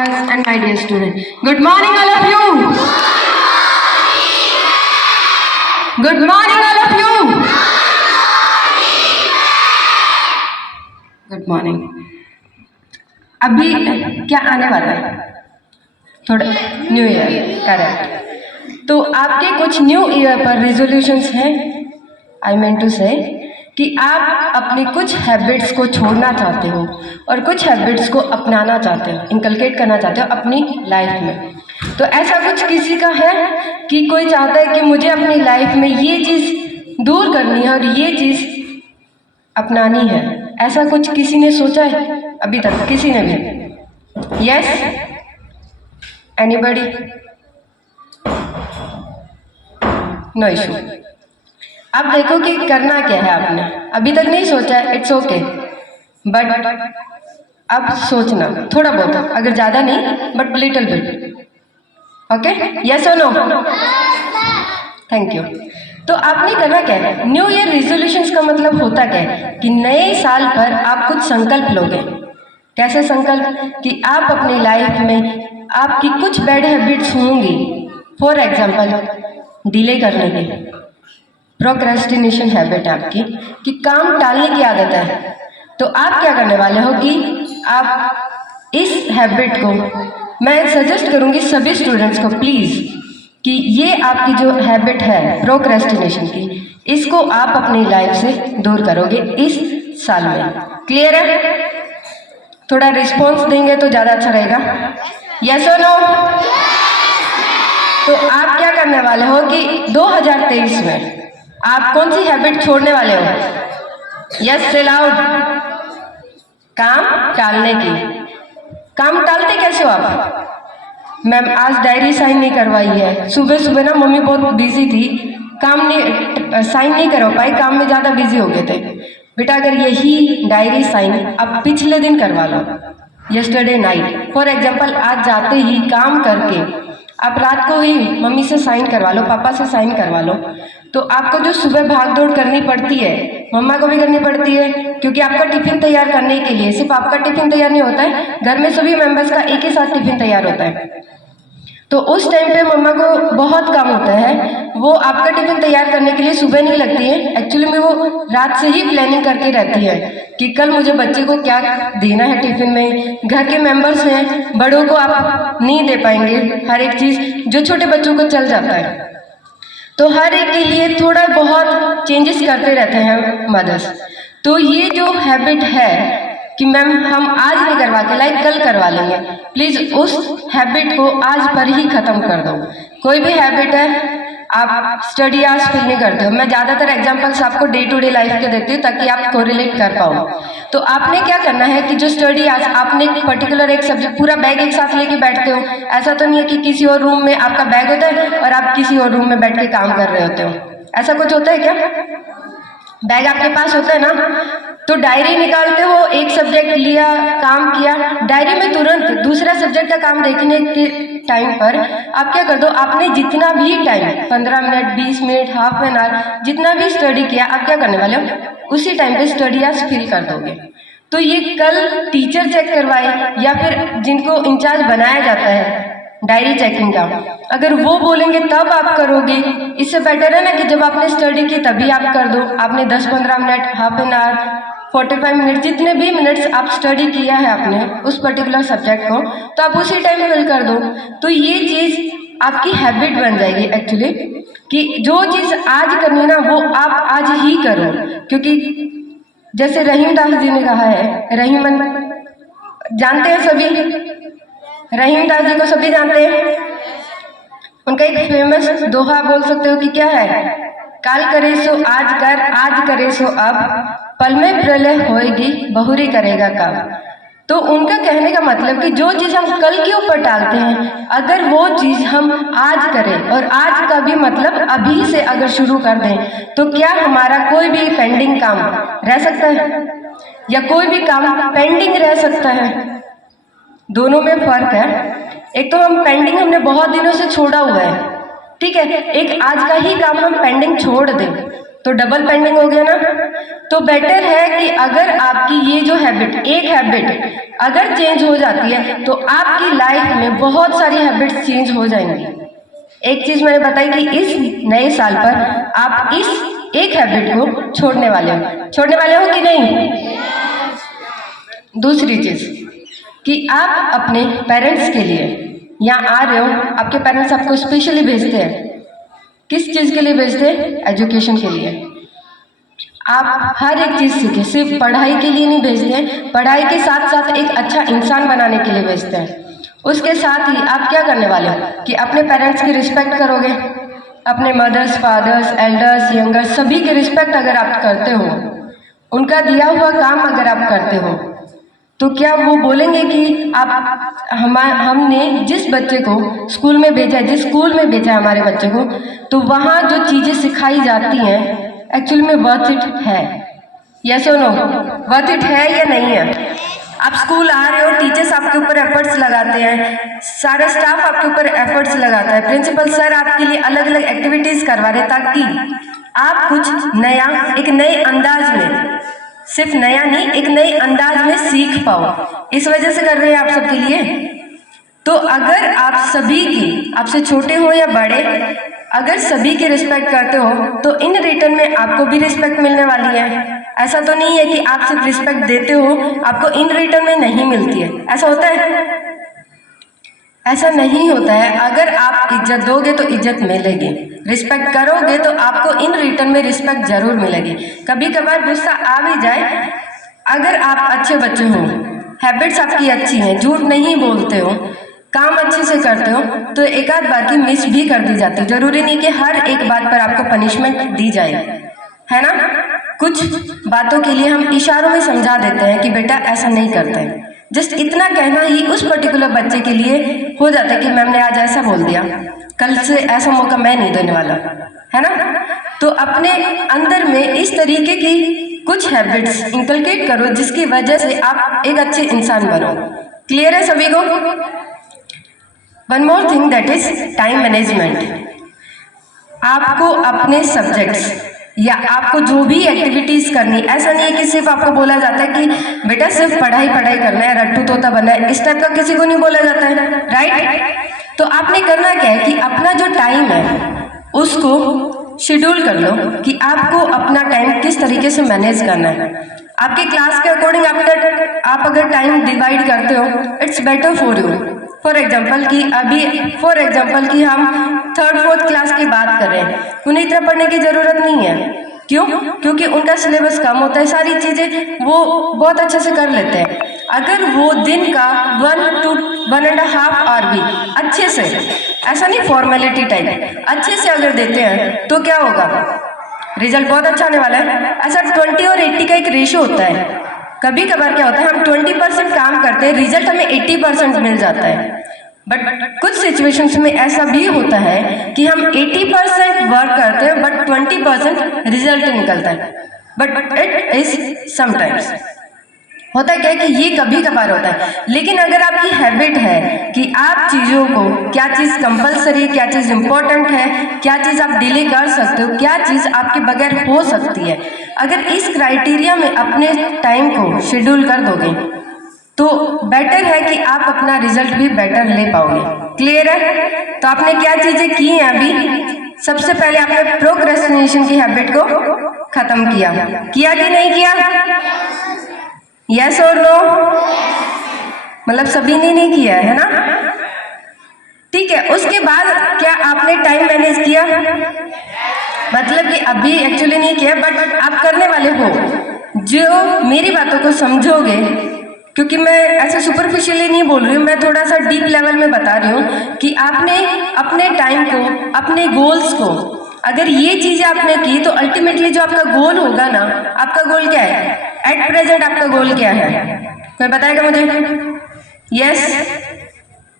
partners and my dear students. Good morning all of you. Good morning all of you. Good morning. अभी क्या आने वाला है? थोड़ा न्यू ईयर, करेक्ट। तो आपके कुछ न्यू ईयर पर रेजोल्यूशंस हैं। आई मीन टू से कि आप अपनी कुछ हैबिट्स को छोड़ना चाहते हो और कुछ हैबिट्स को अपनाना चाहते हो, इनकलकेट करना चाहते हो अपनी लाइफ में। तो ऐसा कुछ किसी का है कि कोई चाहता है कि मुझे अपनी लाइफ में ये चीज़ दूर करनी है और ये चीज़ अपनानी है, ऐसा कुछ किसी ने सोचा है अभी तक? किसी ने भी? Yes, anybody? No issue. अब देखो कि करना क्या है। आपने अभी तक नहीं सोचा है, इट्स ओके, बट अब सोचना थोड़ा बहुत, अगर ज़्यादा नहीं but little bit. Okay, yes और नो? Thank you. तो आपने करना क्या है? न्यू ईयर रेजोल्यूशंस का मतलब होता क्या है कि नए साल पर आप कुछ संकल्प लोगे। कैसे संकल्प? कि आप अपनी लाइफ में आपकी कुछ बैड हैबिट्स होंगी। फॉर एग्जाम्पल, डिले करने की, प्रोक्रेस्टिनेशन हैबिट आपकी, कि काम टालने की आदत है। तो आप क्या करने वाले हो कि आप इस हैबिट को, मैं सजेस्ट करूँगी सभी स्टूडेंट्स को प्लीज़, कि ये आपकी जो हैबिट है प्रोक्रेस्टिनेशन की, इसको आप अपनी लाइफ से दूर करोगे इस साल में। क्लियर है? थोड़ा रिस्पॉन्स देंगे तो ज़्यादा अच्छा रहेगा। यस और नो? तो आप क्या करने वाले हो कि 2023 में आप कौन सी हैबिट छोड़ने वाले हो? यस, से लाउड। काम टालने की। काम टालते कैसे हो आप? मैम आज डायरी साइन नहीं करवाई है। सुबह सुबह ना मम्मी बहुत बिजी थी, काम नहीं साइन नहीं करवा पाई, काम में ज़्यादा बिजी हो गए थे। बेटा अगर यही डायरी साइन आप पिछले दिन करवा लो, यस्टरडे नाइट फॉर एग्जांपल, आज जाते ही काम करके आप रात को ही मम्मी से साइन करवा लो, पापा से साइन करवा लो, तो आपको जो सुबह भाग दौड़ करनी पड़ती है, मम्मा को भी करनी पड़ती है, क्योंकि आपका टिफिन तैयार करने के लिए सिर्फ आपका टिफिन तैयार नहीं होता है, घर में सभी मेंबर्स का एक ही साथ टिफिन तैयार होता है। तो उस टाइम पे मम्मा को बहुत काम होता है, वो आपका टिफिन तैयार करने के लिए सुबह नहीं लगती है, एक्चुअली में वो रात से ही प्लानिंग करके रहती है कि कल मुझे बच्चे को क्या देना है टिफिन में। घर के मेंबर्स हैं, बड़ों को आप नहीं दे पाएंगे हर एक चीज़, जो छोटे बच्चों को चल जाता है। तो हर एक के लिए थोड़ा बहुत चेंजेस करते रहते हैं मदर्स। तो ये जो हैबिट है कि मैम हम आज नहीं करवा के लाइक कल करवा लेंगे, प्लीज़ उस हैबिट को आज पर ही ख़त्म कर दो। कोई भी हैबिट है, आप स्टडी आज फील नहीं करते हो, मैं ज़्यादातर एग्जांपल्स आपको डे टू डे लाइफ के देती हूँ ताकि आप कोरिलेट कर पाओ। तो आपने क्या करना है कि जो स्टडी आज आपने पर्टिकुलर एक सब्जेक्ट पूरा बैग एक साथ लेके बैठते हो, ऐसा तो नहीं है कि किसी और रूम में आपका बैग होता है और आप किसी और रूम में बैठ के काम कर रहे होते हो, ऐसा कुछ होता है क्या? बैग आपके पास होता है ना, तो डायरी निकालते हो, एक सब्जेक्ट लिया, काम किया, डायरी में तुरंत दूसरा सब्जेक्ट का काम देखने के टाइम पर आप क्या कर दो, आपने जितना भी time 15 minute 20 minute half an hour जितना भी स्टडी किया, आप क्या करने वाले हो, उसी टाइम पे स्टडी आज फिल कर दोगे। तो ये कल टीचर चेक करवाए या फिर जिनको इंचार्ज बनाया जाता है डायरी चेकिंग का, अगर वो बोलेंगे तब आप करोगे। इससे बेटर है ना कि जब आपने स्टडी की तभी आप कर दो। आपने 10-15 minute, half an hour, 45 minute, जितने भी मिनट्स आप स्टडी किया है आपने उस पर्टिकुलर सब्जेक्ट को, तो आप उसी टाइम फिल कर दो। तो ये चीज़ आपकी हैबिट बन जाएगी एक्चुअली, कि जो चीज़ आज करनी है ना वो आप आज ही करो। क्योंकि जैसे रहीमदास जी ने कहा है, रहीमन जानते हैं सभी, रहीमदास जी को सभी जानते हैं। उनका एक फेमस दोहा बोल सकते हो कि क्या है, काल करे सो आज कर, आज करे सो अब, पल में प्रलय होएगी, बहुरी करेगा कब। तो उनका कहने का मतलब कि जो चीज़ हम कल के ऊपर टालते हैं, अगर वो चीज़ हम आज करें, और आज का भी मतलब अभी से अगर शुरू कर दें, तो क्या हमारा कोई भी पेंडिंग काम रह सकता है या कोई भी काम पेंडिंग रह सकता है? दोनों में फर्क है। एक तो हम पेंडिंग हमने बहुत दिनों से छोड़ा हुआ है, ठीक है, एक आज का ही काम हम पेंडिंग छोड़ दें तो डबल पेंडिंग हो गया ना। तो बेटर है कि अगर आपकी ये जो हैबिट, एक हैबिट अगर चेंज हो जाती है तो आपकी लाइफ में बहुत सारी हैबिट्स चेंज हो जाएंगी। एक चीज मैंने बताई कि इस नए साल पर आप इस एक हैबिट को छोड़ने वाले हो कि नहीं। दूसरी चीज कि आप अपने पेरेंट्स के लिए यहाँ आ रहे हो, आपके पेरेंट्स आपको स्पेशली भेजते हैं, किस चीज़ के लिए भेजते हैं? एजुकेशन के लिए। आप हर एक चीज़ सीखें, सिर्फ पढ़ाई के लिए नहीं भेजते हैं, पढ़ाई के साथ साथ एक अच्छा इंसान बनाने के लिए भेजते हैं। उसके साथ ही आप क्या करने वाले हो कि अपने पेरेंट्स की रिस्पेक्ट करोगे, अपने मदर्स, फादर्स, एल्डर्स, यंगर्स सभी की रिस्पेक्ट अगर आप करते हो, उनका दिया हुआ काम अगर आप करते हो, तो क्या वो बोलेंगे कि आप हमने जिस बच्चे को स्कूल में भेजा है, जिस स्कूल में भेजा है हमारे बच्चे को, तो वहाँ जो चीज़ें सिखाई जाती हैं एक्चुअली में वर्थ इट है? यस और नो, वर्थ इट है या नहीं है? आप स्कूल आ रहे हो, टीचर्स आपके ऊपर एफर्ट्स लगाते हैं, सारा स्टाफ आपके ऊपर एफर्ट्स लगाता है, प्रिंसिपल सर आपके लिए अलग अलग एक्टिविटीज़ करवा रहे ताकि आप कुछ नया, एक नए अंदाज में, सिर्फ नया नहीं, एक नए अंदाज में सीख पाओ, इस वजह से कर रहे हैं आप सबके लिए। तो अगर आप सभी की, आपसे छोटे हो या बड़े, अगर सभी की रिस्पेक्ट करते हो तो इन रिटर्न में आपको भी रिस्पेक्ट मिलने वाली है। ऐसा तो नहीं है कि आप सिर्फ रिस्पेक्ट देते हो, आपको इन रिटर्न में नहीं मिलती है। ऐसा होता है? ऐसा नहीं होता है। अगर आप इज्जत दोगे तो इज्जत मिलेगी, रिस्पेक्ट करोगे तो आपको इन रिटर्न में रिस्पेक्ट जरूर मिलेगी। कभी कभार गुस्सा आ भी जाए, अगर आप अच्छे बच्चे हो, हैबिट्स आपकी अच्छी हैं, झूठ नहीं बोलते हो, काम अच्छे से करते हो, तो एक आध बार की मिस भी कर दी जाती है। जरूरी नहीं कि हर एक बात पर आपको पनिशमेंट दी जाए, है ना। कुछ बातों के लिए हम इशारों में समझा देते हैं कि बेटा ऐसा नहीं करते हैं। जस्ट इतना कहना ही उस पर्टिकुलर बच्चे के लिए हो जाता है कि मैम ने आज ऐसा बोल दिया, कल से ऐसा मौका मैं नहीं देने वाला, है ना। तो अपने अंदर में इस तरीके की कुछ हैबिट्स इंकलकेट करो जिसकी वजह से आप एक अच्छे इंसान बनो। क्लियर है सभी को? One more thing, that is time management. आपको अपने सब्जेक्ट्स या आपको जो भी एक्टिविटीज करनी, ऐसा नहीं है कि सिर्फ आपको बोला जाता है कि बेटा सिर्फ पढ़ाई पढ़ाई करना है, रट्टू तोता बनना है, इस टाइप का किसी को नहीं बोला जाता है, राइट। तो आपने करना क्या है कि अपना जो टाइम है उसको शेड्यूल कर लो कि आपको अपना टाइम किस तरीके से मैनेज करना है। आपके क्लास के अकॉर्डिंग आप अगर टाइम डिवाइड करते हो, it's better for you. For example कि हम थर्ड फोर्थ क्लास की बात कर रहे हैं, उन्हें इतना पढ़ने की ज़रूरत नहीं है। क्यों? क्योंकि उनका सिलेबस कम होता है, सारी चीज़ें वो बहुत अच्छे से कर लेते हैं। अगर वो दिन का 1 to 1.5 आवर भी अच्छे से, ऐसा नहीं फॉर्मेलिटी टाइप, अच्छे से अगर देते हैं तो क्या होगा, रिजल्ट बहुत अच्छा आने वाला है। ऐसा 20 और 80 का एक रेशियो होता है। कभी कभार क्या होता है, हम 20% काम करते हैं, रिजल्ट हमें 80% मिल जाता है। बट कुछ सिचुएशंस में ऐसा भी होता है कि हम 80% वर्क करते हैं बट 20% रिजल्ट निकलता है। बट इट इज समटाइम्स, होता है क्या कि ये कभी कभार होता है। लेकिन अगर आपकी हैबिट है कि आप चीज़ों को, क्या चीज़ कंपलसरी, क्या चीज़ इंपॉर्टेंट है, क्या चीज़ आप डिले कर सकते हो, क्या चीज़ आपके बगैर हो सकती है, अगर इस क्राइटेरिया में अपने टाइम को शेड्यूल कर दोगे तो बेटर है कि आप अपना रिजल्ट भी बेटर ले पाओगे। क्लियर है? तो आपने क्या चीज़ें की हैं अभी? सबसे पहले आपने प्रोक्रेस्टिनेशन की हैबिट को खत्म किया कि नहीं किया? यस और नो? मतलब सभी ने नहीं किया है ना, ठीक है। उसके बाद क्या आपने टाइम मैनेज किया? मतलब कि अभी एक्चुअली नहीं किया बट आप करने वाले हो। जो मेरी बातों को समझोगे, क्योंकि मैं ऐसे सुपरफिशियली नहीं बोल रही हूँ, मैं थोड़ा सा डीप लेवल में बता रही हूँ कि आपने अपने टाइम को, अपने गोल्स को, अगर ये चीज़ें आपने की तो अल्टीमेटली जो आपका गोल होगा ना, आपका गोल क्या है एट प्रेजेंट, आपका गोल क्या है? कोई बताएगा मुझे? Yes,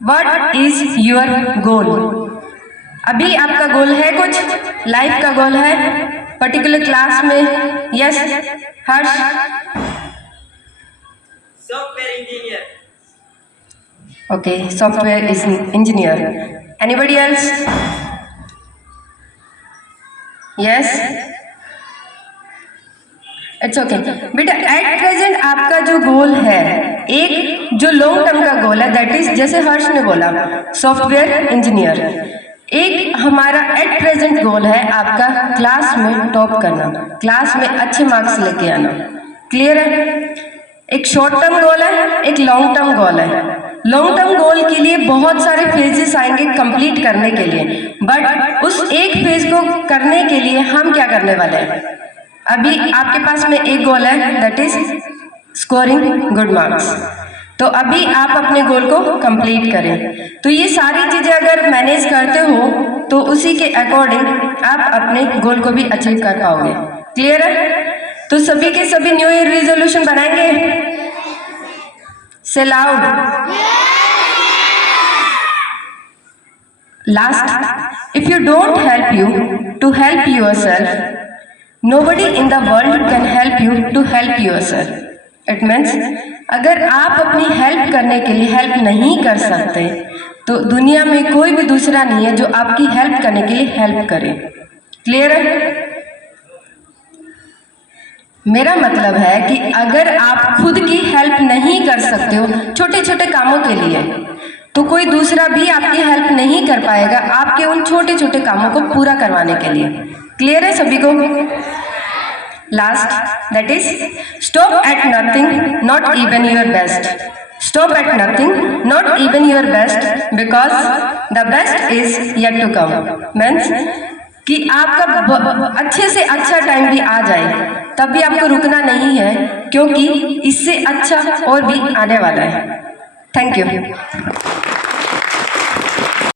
what is your goal? अभी आपका गोल है, कुछ लाइफ का गोल है पर्टिकुलर क्लास में? Yes Harsh? Software engineer. Okay, software is engineer. Anybody else? Yes? It's okay बेटा। एट प्रेजेंट आपका जो गोल है, एक जो लॉन्ग टर्म का गोल है, दैट इज जैसे हर्ष ने बोला सॉफ्टवेयर इंजीनियर। एक हमारा एट प्रेजेंट गोल है आपका क्लास में टॉप करना, क्लास में अच्छे मार्क्स लेके आना। क्लियर है? एक शॉर्ट टर्म गोल है, एक लॉन्ग टर्म गोल है। लॉन्ग टर्म गोल के लिए बहुत सारे फेजेस आएंगे कंप्लीट करने के लिए, बट उस एक फेज को करने के लिए हम क्या करने वाले हैं? अभी आपके पास में एक गोल है, that is scoring good marks. तो अभी आप अपने गोल को कंप्लीट करें। तो ये सारी चीजें अगर मैनेज करते हो तो उसी के अकॉर्डिंग आप अपने गोल को भी अचीव कर पाओगे। क्लियर है? तो सभी के सभी न्यू ईयर रिजोल्यूशन बनाएंगे? Say loud. Last, if you don't help you to help yourself, nobody in the world can help you to help yourself. It means अगर आप अपनी हेल्प करने के लिए हेल्प नहीं कर सकते तो दुनिया में कोई भी दूसरा नहीं है जो आपकी हेल्प करने के लिए हेल्प करे। क्लियर है? मेरा मतलब है कि अगर आप खुद की हेल्प नहीं कर सकते हो छोटे छोटे कामों के लिए, तो कोई दूसरा भी आपकी हेल्प नहीं कर पाएगा आपके उन छोटे छोटे कामों को पूरा करवाने के लिए। क्लियर है सभी को? Last, that is stop at nothing, not even your best. Stop at nothing, not even your best, because the best is yet to come. Means कि आपका अच्छे से अच्छा टाइम भी आ जाए तब भी आपको रुकना नहीं है, क्योंकि इससे अच्छा और भी आने वाला है। Thank you.